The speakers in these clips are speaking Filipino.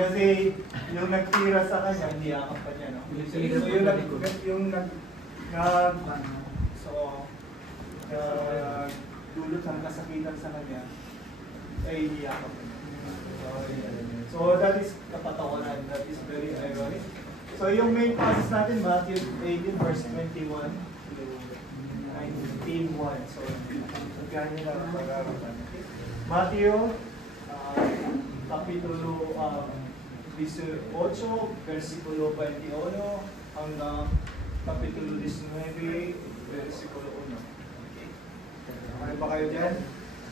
Kasi yung nagtira sa kanya, hindi akap pa niya, no? So dulot ng kasakitan sa kanya, ay hindi akap pa niya. So that is kapatawaran, that is very ironic. So yung main passage natin, Matthew 18 verse 21 to 19:1. So ganyan nyo lang pag-arapan. Matthew, Kapitulo 18, versikulo 21 hanggang Kapitulo 19, versikulo 1. Okay ba kayo dyan?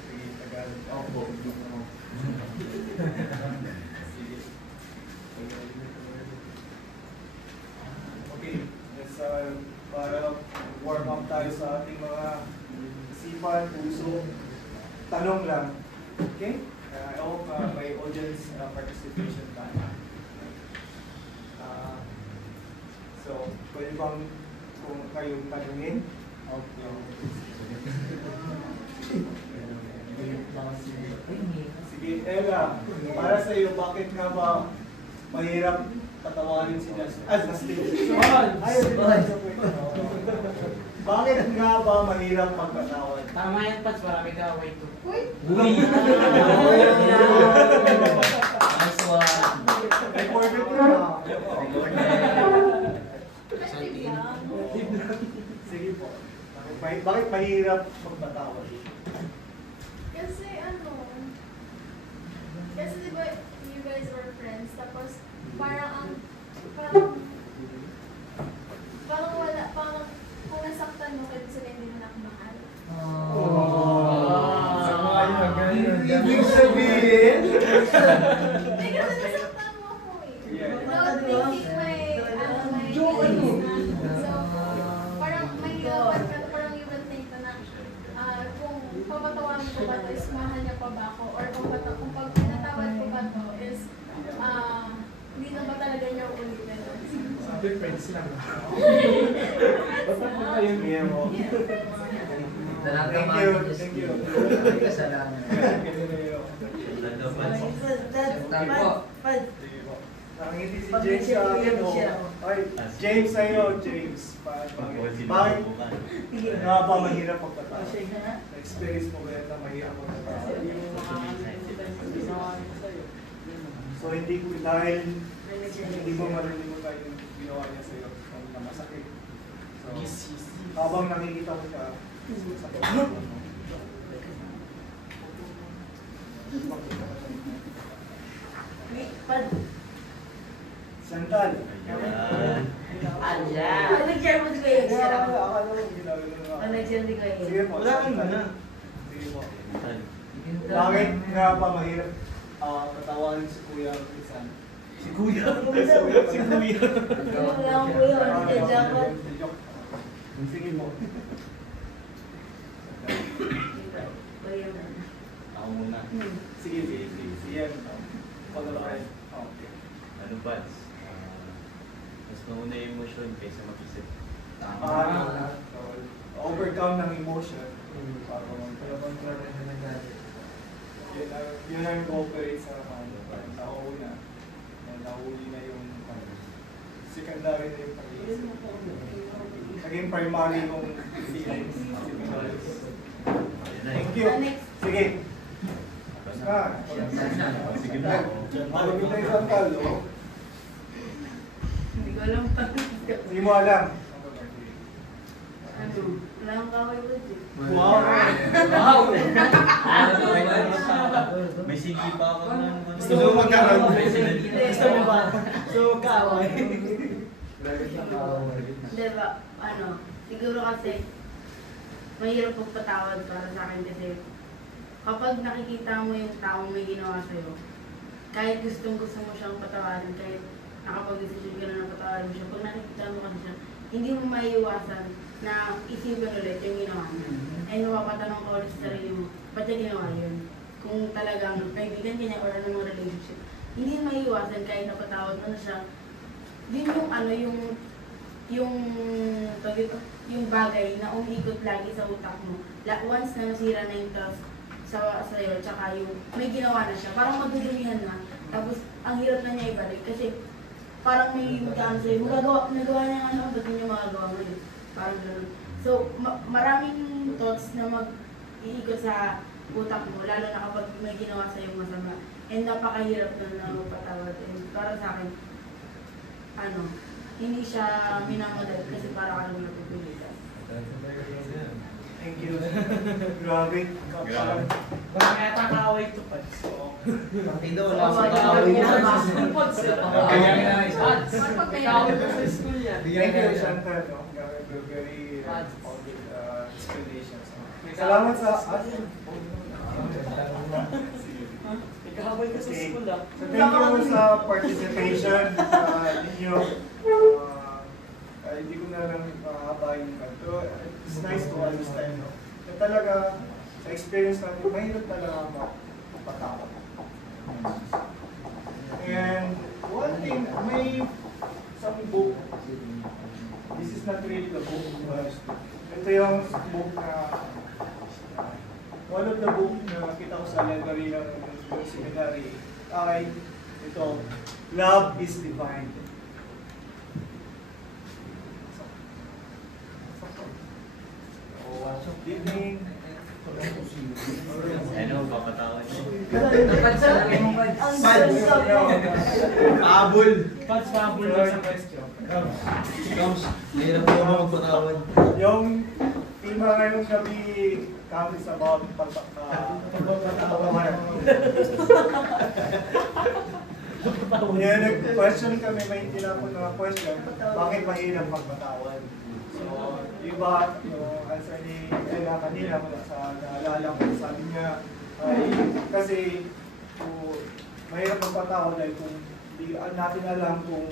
Sige, Tagalog. Opo. Okay, let's para warm up tayo sa ating mga isipan, puso. Tanong lang. Okay? I hope may audience participation tayo. So, pwede bang kung kayong tanungin? Okay. Sige, Ella, para sa iyo, bakit nga ba mahirap patawarin si Justin? Bakit nga ba mahirap magpatawad? Tama yan, Pats. Marami ka away to. Uy! Uy! Nice one. Recorded ko na. Sige po. Bakit mahirap magpatawad? Kasi di ba you guys were friends, tapos parang kung nasaktan mo, kayo sabihin hindi mo na ako mahal. Ibig sabihin? Eh, kasi nasaktan mo ako eh. Without thinking my feelings na. So, parang mahirapan ka, parang you will think na kung papatawarin ko ba ito is mahal niya pa ba ako, or kung pag pinatawad ko ba ito is hindi na ba talaga niya ulitin. Sabi, friends lang. Ba't po kayong memo? Thank you. Thank you. Kasalanan. Nakangiti si James sa akin. Okay, James sa'yo, James. Bakit nga ba mahirap magpatawad? Experience mo ba yan na mahirap magpatawad? So hindi ko, dahil hindi mo marinig tayo yung ginawa niya sa'yo na masakit. So, habang nakikita ko siya sa pagkakas. Santal. Nag-share mo si Kuya X. Nag-share si Kuya X. Sige po. Wala kang na. Sige po. Bakit nga pa mahirap patawarin si Kuya Rizan? Si Kuya? Si Kuya. Wala akong Kuya. Wala akong Sige mo. Ako muna. Sige, sige. Pag-alakay. Okay. Ano ba? Mas mauna yung emotion kaysa mag-isip. Overcome ng emotion. Yun ang cooperate sa nauna. Nahuli na yung secondary na yung pag-iisip. Naging primary yung feelings. Thank you. Sige. Sige na. Malamig na yung sangkal, no? Hindi ko alam pa. Hindi mo alam. Wala akong kaway ko dito. Wow! Wow! May CD pa ako na. Gusto mo magkaroon? Gusto mo ba? So, kaaway. Hindi ba, siguro kasi mahirap pagpatawad para sa akin kasi kapag nakikita mo yung taong may ginawa sa'yo, kahit gusto mo siyang patawarin, kahit nakapag-desisyon ka na ng patawarin mo siya, pag nakikita mo kasi siya, hindi mo maiiwasan na isipin ulit yung ginawa niya. And mapapatanong ka ulit sa sarili mo, ba't niya ginawa yun? Kung talagang kaibigan ka niya or anong relationship, hindi mo maiiwasan kahit napatawad mo na siya. Yun yung bagay na umiikot lagi sa utak mo. Once na nasira na yung trust sa'yo, tsaka yung may ginawa na siya, parang madudumihan na. Tapos, ang hirap na niya ibalik kasi parang may magkaan sa'yo. Nagawa niya nga ano, ba't hindi niya magagawa ngayon? Parang gano'n. So, maraming thoughts na mag-iikot sa utak mo, lalo na kapag may ginawa sa'yo masama. And napakahirap na magpatawad. And para sa akin, hindi siya minamadali kasi para ka lang napipilitan. Thank you. Grabe. Grabe. Baka yata kaaway to pa. Partido, Oo, wala sa wala kaaway sa na. Pads. Kaya nga Pads. Kaaway ko sa school yan. Thank you, Chantal. No? Very solid explanations. Salamat sa atin. Kaaway ka sa school ah. So thank you sa participation ninyo. Hindi ko na lang makapain ito. It's nice to understand. No? Na talaga, sa experience natin, mahirap talaga mapatawad. And one thing, may some book. This is not really the book, but ito yung book na one of the book na nakita ko sa library ng seminary ay ito, Love is Divine. Evening. Ano, papatawad niyo. Pads sa lagay mo Pads. Paabol. Pads, pahabol daw sa question. Comes, hirap po ako magpatawad. Yung tema ngayong gabi comes about pagpapatawaran. Yeah, nag-question kami, may tinapon na question, bakit mahirap magpatawad? So, iba, yung answer ni Ella kanina, sa naalala ko, sabi niya, ay kasi mahirap magpatawad dahil kung hindi natin alam kung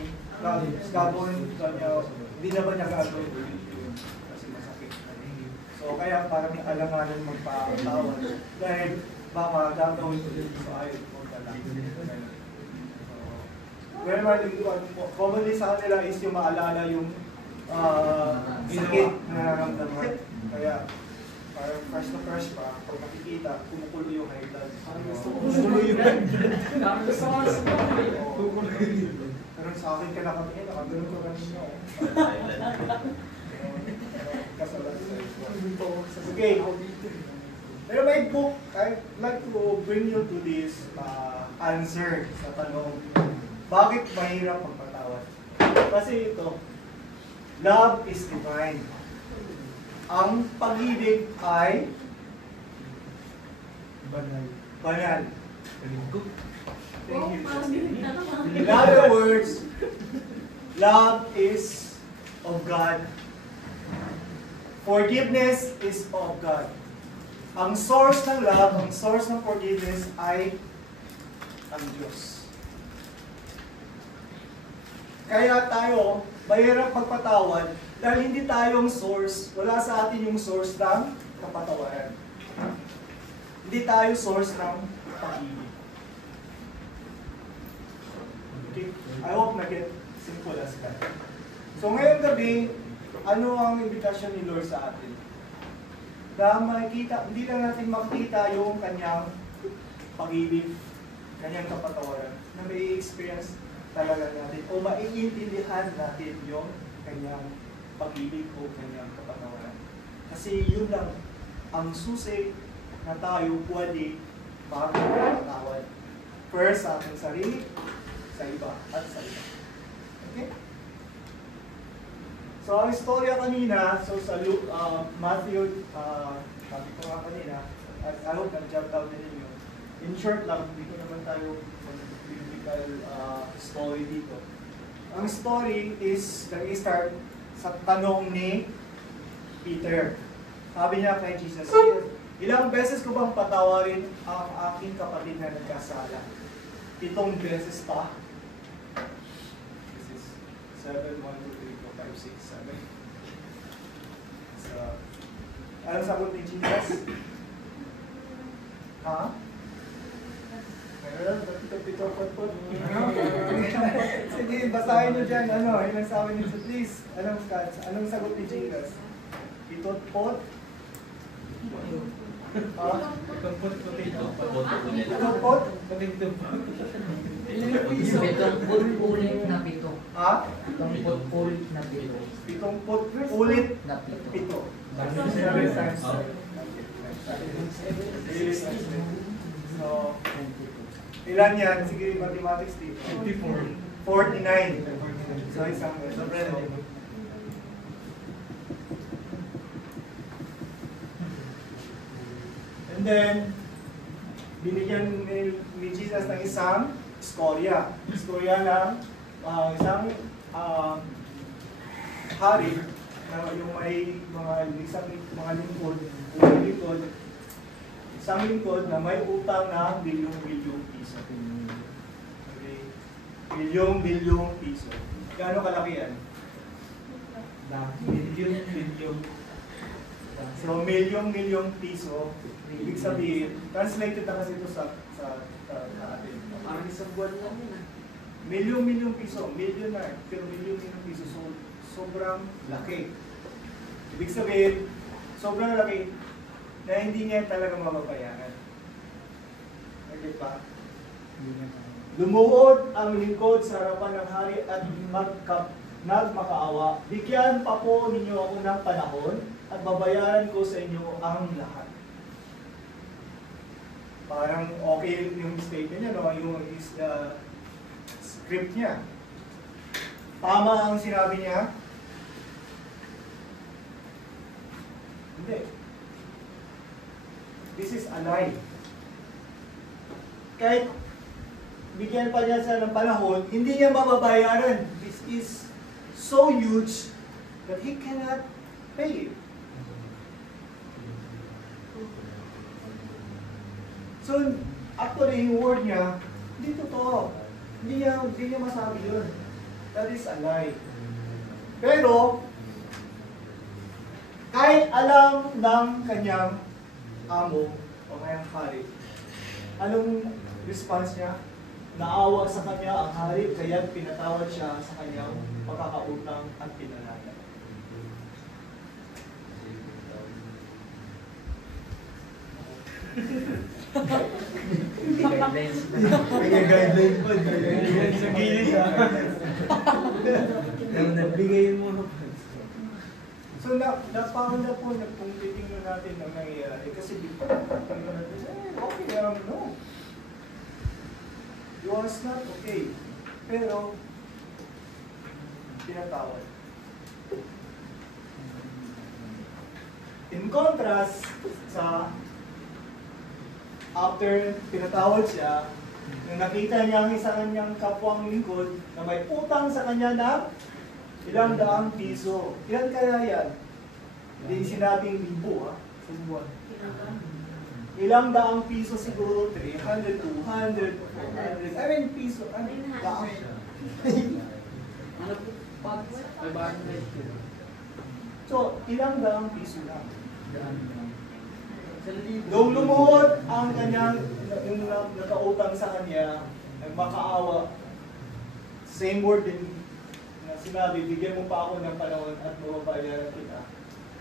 gagawin niya, hindi na ba niya gagawin yun kasi masakit na rin. So kaya parang may alanganan magpatawad dahil baka gagawin ulit so ayaw ko talaga. Well, commonly sa kanila is yung maalala yung sakit na nararamdaman. Kaya parang first na first pa, kung makikita, kumukulo yung high blood. Kumukulo yung high blood. Gusto ko sa Pero sa akin ka nakatingin, nakagano'n ko kanina. Okay. Pero may book, I'd like to bring you to this answer sa tanong, bakit mahirap magpatawad? Kasi ito, love is divine. Ang pag-ibig ay banal. Thank you. In other words, love is of God. Forgiveness is of God. Ang source ng love, ang source ng forgiveness ay ang Diyos. Kaya tayo, mahirap magpatawad dahil hindi tayong source, wala sa atin yung source ng kapatawaran. Hindi tayo source ng pag-ibig. Okay? I hope na-get simple as that. So ngayong gabi, ano ang imbitasyon ni Lord sa atin? Na makikita, hindi lang natin makikita yung kanyang pag-ibig, kanyang kapatawaran, na may experience talaga natin o maiintindihan natin yung kanyang pag-ibig o kanyang kapatawaran. Kasi yun lang ang susi na tayo pwede magpatawad. First sa ating sarili, sa iba, at sa iba. Okay? So, ang istorya kanina, so sa Matthew, sabi ko nga kanina, at I hope nag-jump out din ninyo. In short lang, dito naman tayo biblical story dito. Ang story is nag-start sa tanong ni Peter. Sabi niya kay Jesus, ilang beses ko bang patawarin ang aking kapatid na nagkasala? 7 beses pa. This is 7, 1, 2, 3, 4, 5, 6, 7. So, anong sagot ni Jesus? Ha? Meron, pito, pot. Sige, basahin nyo dyan, yung sabi ni Jesus, please. Anong sagot ni Jesus? Pitot, pot? Ha? Pitot, pot? Pitong ulit na pito. Ha? Pitong ulit na pito. 70 ulit Na pito. pito. So, ilan yan? Sige, mathematics dito. 49. So, isang and then, binigyan ni Jesus ng isang istorya. Istorya ng isang hari na yung may mga lingkod, isang lingkod na may utang na bilyong-bilyong piso. Okay? Bilyong-bilyong piso. Gaano kalaki yan? Bilyon-bilyong. So, milyong-milyong piso. Ibig sabihin, translated na kasi ito sa atin. Parang isang buwan lang yun ah. Milyong-milyong piso, millionaire, pero milyong-milyong piso, so sobrang laki. Ibig sabihin, sobrang laki na hindi niya talaga mababayaran. Okay pa? Lumuhod ang lingkod sa harapan ng hari at nagmakaawa. Bigyan pa po ninyo ako ng panahon at babayaran ko sa inyo ang lahat. Parang okay yung statement niya, no? Yung script niya. Tama ang sinabi niya? Hindi. This is a lie. Kahit bigyan pa niya siya ng panahon, hindi niya mababayaran. This is so huge that he cannot pay it. So, actually, yung word niya, hindi totoo. Hindi niya masabi yun. That is a lie. Pero, kahit alam ng kanyang amo o kanyang hari, anong response niya? Naawa sa kanya ang hari, kaya pinatawad siya sa kanyang pagkakautang at pinalaya. Guidelines. Kaya guidelines pa. Sa gilid ha. Nagbigayin mo na. So, napaon na po na kung titingnan natin ang nangyayari. Kasi tingnan natin, okay, no. It was not okay. Pero, pinatawad. In contrast sa after pinatawad siya, nung nakita niya ang isa kanyang kapwang lingkod na may utang sa kanya ng ilang daang piso. Ilan kaya yan? Hindi sinabing libo ha, sa buwan. Ilang daang piso siguro, 300, 200, 400, I mean piso, ano? Daang. Ano po? Pag? May bahan na ito. So, ilang daang piso lang. Nung lumuhod ang kanyang, yung nakautang sa kanya, nagmakaawa, same word din na sinabi, bigyan mo pa ako ng panahon at mababayaran kita.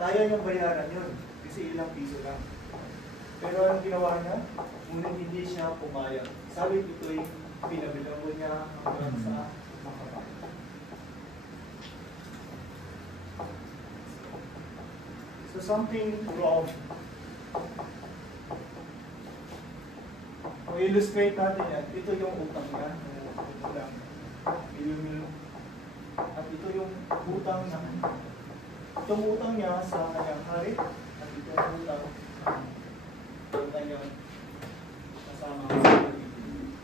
Kaya niyang bayaran yun, kasi ilang piso lang. Pero anong ginawa niya? Ngunit hindi siya pumayag. Sabi ito'y pinabilanggo niya hanggang sa makapag. So something wrong. Kung illustrate natin yan, ito yung utang niya. At ito yung utang na itong utang niya sa kanyang hari at itong utang sa kanyang kasama sa pag-ibig.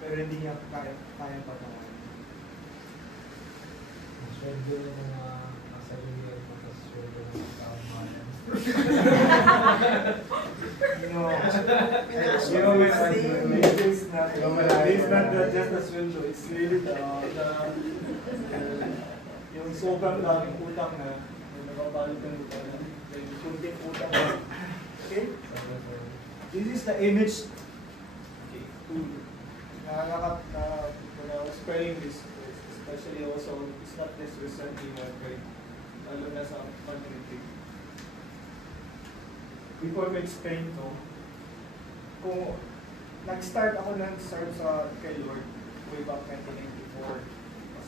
Pero hindi niya kaya patawarin. Sweldo ng mga kasalihan, mga sweldo ng mga kaamalan. It's not just a sweldo, it's really yung sobrang daming utang na nakabalot ng utang na yung kunting utang na. Okay? This is the image. Okay. When I was praying this, especially also, it's not just recently when I prayed, lalo na sa pag-retreat. Before we explain to, kung nag-start ako serve sa kay Lord way back 1994. Mas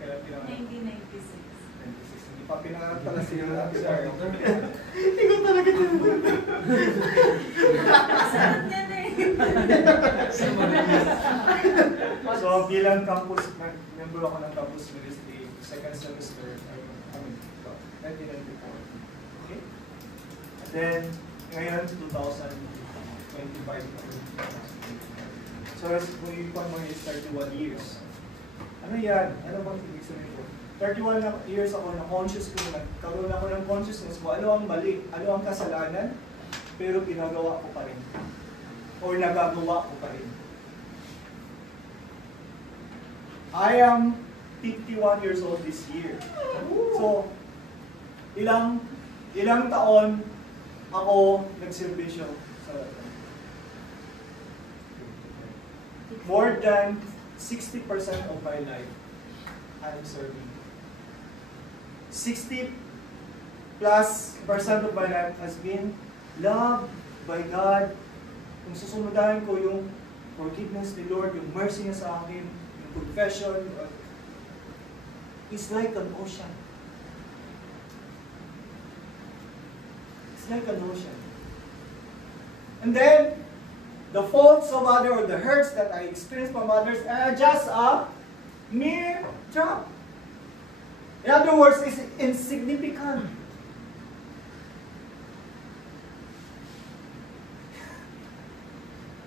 kailan pinanganak? 1996. 26. Hindi pa pinanganak pala sila sir. Hindi ko talaga tinanong. Sarap niyan eh. So bilang campus, member ako ng campus ministry, second semester, 1994. Okay? And then, ngayon, 2025. So, kung ipon mo is 31 years. Ano yan? Ano bang ibig sabihin ko? 31 years ako na conscious ko, nagkaroon ako ng consciousness ko, ano ang mali, ano ang kasalanan, pero ginagawa ko pa rin. Or nagagawa ko pa rin. I am 51 years old this year. So, ilang taon ako nagserbisyo sa more than 60% of my life I'm serving. 60 plus percent of my life has been loved by God. Kung susunodin ko yung forgiveness ni Lord, yung mercy niya sa akin, yung confession, it's like an ocean. It's like an ocean. And then, the faults of others or the hurts that I experience from others are just a mere drop. In other words, it's insignificant.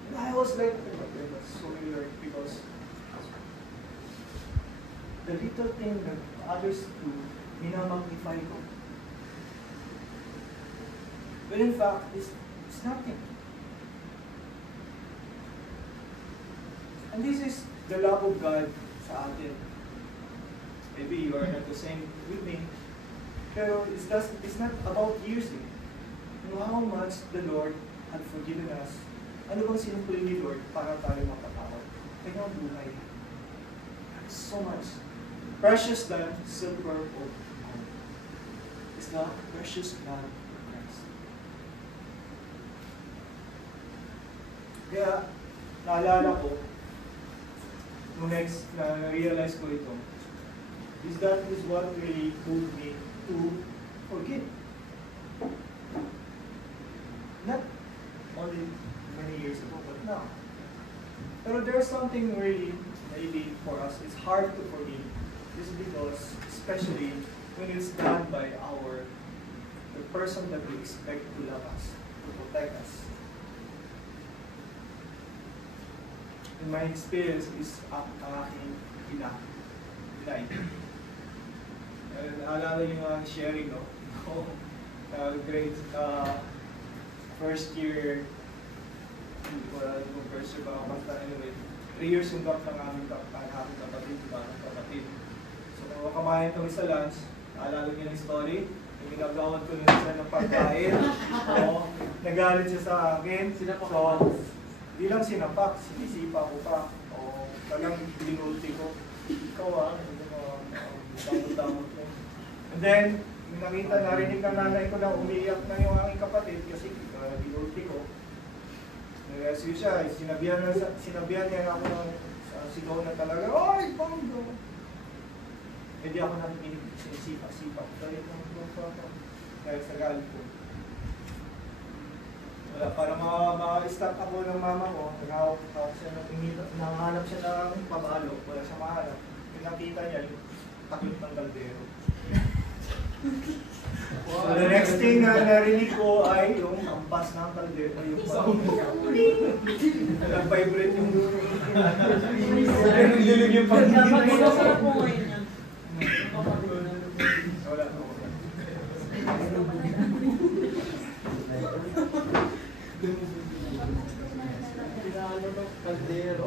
And I was like, so weird because the little thing that others do, minamagnify ko. But in fact, it's nothing. And this is the love of God sa atin. Maybe you are not the same with me. Pero it's not about years. You know how much the Lord had forgiven us. Ano bang sinupuli ni Lord para tayo mapatawad? Kanyang buhay. So much. Precious than silver or gold. It's the precious blood of Christ. Kaya, naalala ko, nung next na-realize ko ito, that is what really moved me to forgive. Not only many years ago, but now. Pero there's something really, maybe for us, it's hard to forgive. It's because, especially when it's done by the person that we expect to love us, to protect us. In my experience is ang aking inay. Naalala yung sharing, no? Grade, first year, wala yung first year ba, basta anyway, 3 years yung gap ng aming kapatid, kapatid. So kung makamahin kami sa lunch, naalala niya yung story, yung ginagawan ko niya siya ng pagkain, so, nagalit siya sa akin, so, di lang sinapak, sinisipa ko pa, o talagang binulti ko, ikaw damot-damot mo. And then, nakita, narinig ng nanay ko na umiiyak na yung aking kapatid kasi binulti ko. Nag-rescue siya, sinabihan niya ako ng sigaw na talaga, "Oy, Pondo!" Hindi ako nakikinig, sinisipa-sipa. Dahil sa galit ko. Wala, para ma-stop ako ng mama ko, nanghanap siya ng pabalo, wala siya mahanap. Pinakita niya yung taklit ng kaldero. So the next thing na narinig ko ay yung ampas ng kaldero, yung nag-vibrate yung dulo. Nag-dilig yung pagkakas. Wala ko.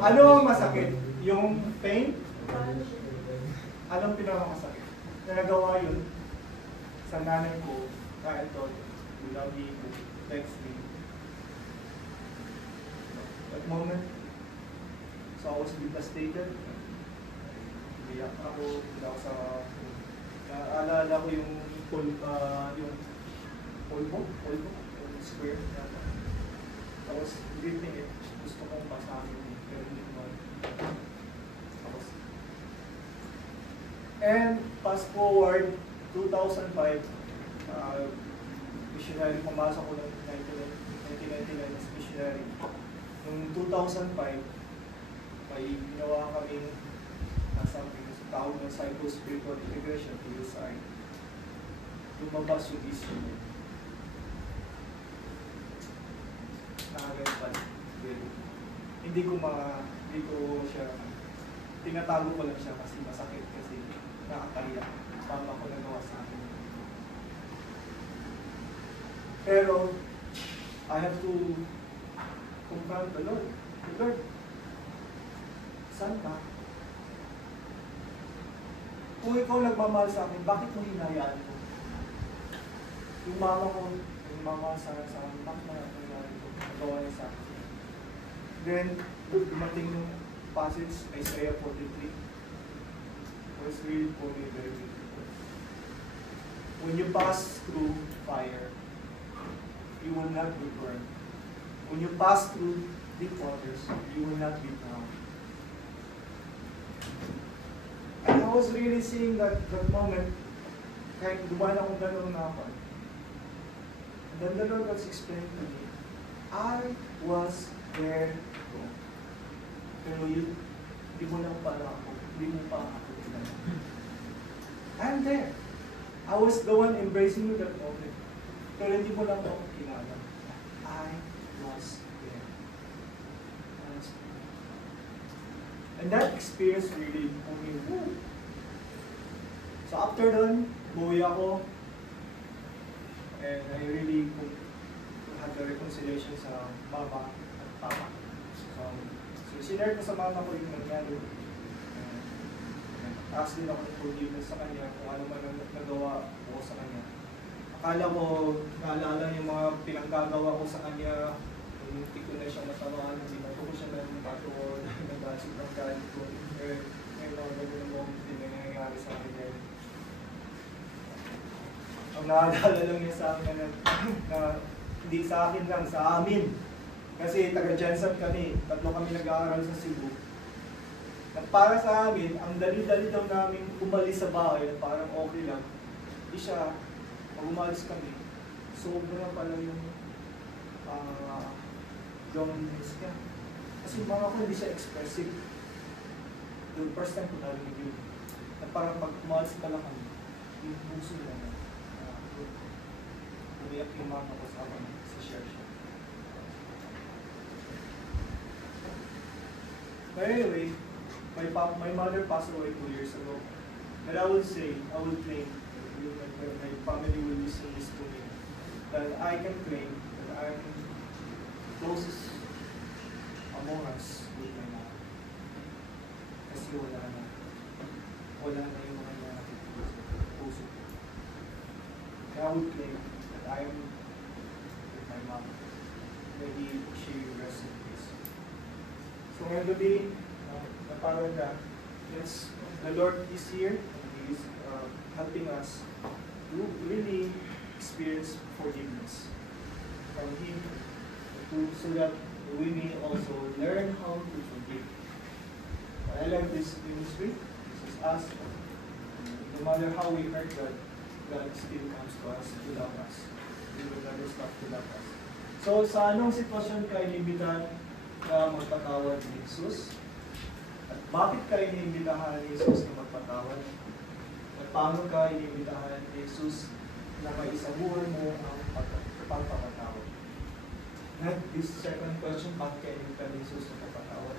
Ano ang masakit? Yung pain? Anong pinakamasakit? Na nagawa yun sa nanay ko, kahit doon, without me, text me. That moment, so I was devastated. Iyak ako, naalala ko yung pulbo, yung square. Tapos, breathing it, gusto kong basahin eh, pero hindi ko tapos. And fast forward, 2005, missionary, pumasok ko ng 1999 as missionary. Noong 2005, may ginawa kaming something sa tawag ng psycho-spiritual integration, PSI. Lumabas yung issue. Nakagalipan. Hindi ko siya, tinatago ko lang siya kasi masakit, kasi nakakaya. Mama ko nagawa sa akin. Pero, I have to confront the Lord. Lord, saan ka? Kung ikaw nagmamahal sa akin, bakit mo hinayaan ko? Yung mama ko, yung mama sa akin, bakit mo hinayaan ko? Nagawa niya sa akin. Then, dumating yung passage, Isaiah 43. Was really for me very beautiful. When you pass through fire, you will not be burned. When you pass through deep waters, you will not be drowned. And I was really seeing that moment, kahit dumaan akong gano'n na ako. And then the Lord was explaining to me, I was there too. Pero yun, hindi mo lang pala ako, hindi mo pa ako kilala. I'm there. I was the one embracing you that moment. Pero hindi mo lang ako kilala. I was there. And that experience really put me, woo. So after done, buwi ako. And I really had the reconciliation sa mama at papa. So sinare ko sa mama ko yung nangyari. Ask din ako ng forgiveness sa kanya kung ano man ang nagawa ko sa kanya. Akala ko, naalala yung mga pinanggagawa ko sa kanya, hindi ko na siya matamaan, hindi na ko siya nagpatuwa, nag-asip ng galit ko. May mga gano'n moment din na nangyayari sa kanya. Ang naalala lang niya sa akin na hindi sa akin lang, sa amin. Kasi taga-Jensen kami, tatlo kami nag-aaral sa Cebu. At para sa amin, ang dali-dali daw namin umalis sa bahay na parang okay lang. Di siya, pag umalis kami, sobra pala yung loneliness niya. Kasi mga ko hindi siya expressive. The first time ko narinig yun. Na parang pag umalis pala kami, yung puso niya na umiyak yung mga kasama sa share siya. But anyway, my mother passed away 2 years ago. But I will claim, my family will listen this to me, that I can claim that I'm closest among us with my mom. Kasi wala na yung mga nangyari sa puso ko. I would claim that I am with my mom. Maybe she rests in peace. So ngayon gabi, parang na, yes, the Lord is here, and He is helping us to really experience forgiveness from Him, so that we may also learn how to forgive. I like this ministry. This is us. No matter how we hurt God, God still comes to us to love us. He will never stop to love us. So, sa anong sitwasyon ka inimbitan na magpatawad ni Jesus? At bakit ka inimbitahan ni Jesus na magpatawad? At paano ka inimbitahan ni Jesus na maisabuhan mo ang pagpapatawad? At this second question, bakit ka inimbitahan ni Jesus na magpatawad?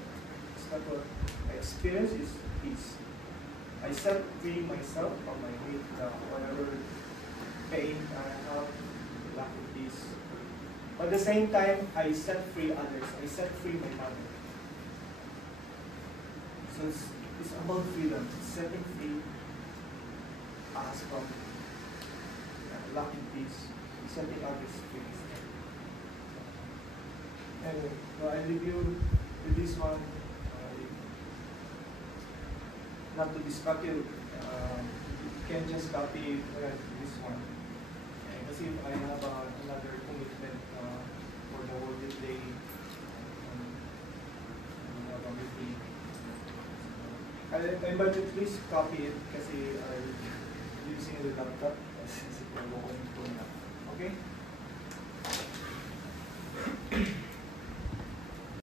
Is that what I experience is peace. I set free myself from my hate, whatever pain I have, lack of peace. But at the same time, I set free others. I set free my mother. So it's about freedom, setting free us from lacking peace, setting others free. Anyway, so I leave you with this one. Not to distract you, you can just copy this one. Kasi I have another commitment for the whole day. I invite you please copy it kasi I'm using the laptop. Kasi po na. Okay?